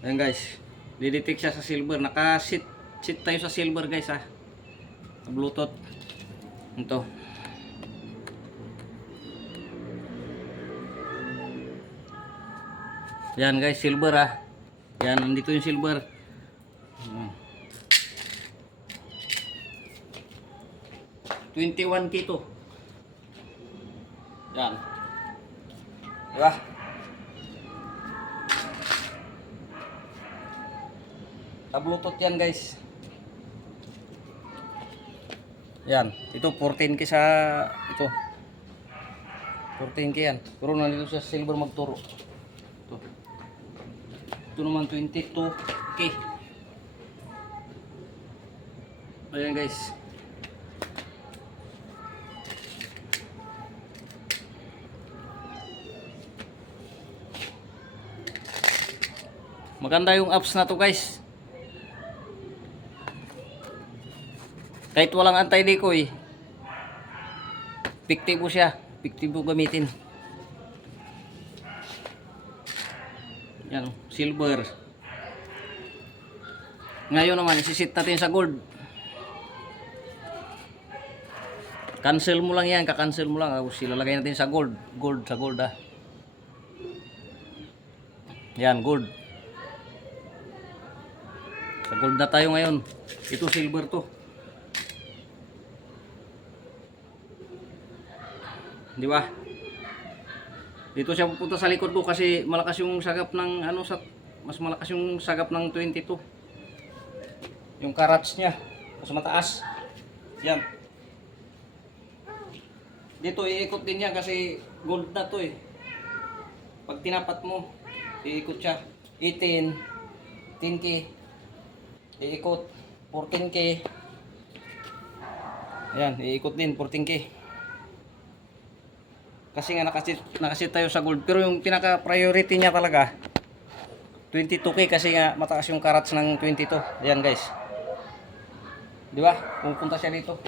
Ayan guys, didetect siya sa silver. Naka-sit tayo sa silver guys ha. Sa Bluetooth. Ito. Yan guys, silver ha. Yan, nandito yung silver. 21K to. Yan. Diba? Bluetooth yan guys. Yan. Ito 14K sa ito. 14K yan. Pero nandito sa silver magturo. Ito. Ito naman 22K. Ayan guys. Maganda yung apps na to guys. Kahit walang anti-decoy, epektibo siya. Epektibo gamitin. Yan, silver. Ngayon naman, isisit natin sa gold. Cancel mo lang yan, kakancel mo lang. Tapos ilalagay natin sa gold. Gold, sa gold ah. Yan, gold. Sa gold na tayo ngayon. Ito silver to. Di ba? Dito siya pupunta sa likod ko kasi malakas yung sagap ng ano sa mas malakas yung sagap ng 22. Yung carats niya mas mataas. Yan. Dito iikot din yan kasi gold na to eh. Pag tinapat mo, iikot siya. 18, 10K. Iikot 14K. Ayan, iikot din 14K. Kasi nga nakasit tayo sa gold. Pero yung pinaka-priority niya talaga 22K kasi nga mataas yung carats ng 22. Ayan guys. Di ba? Pupunta siya dito.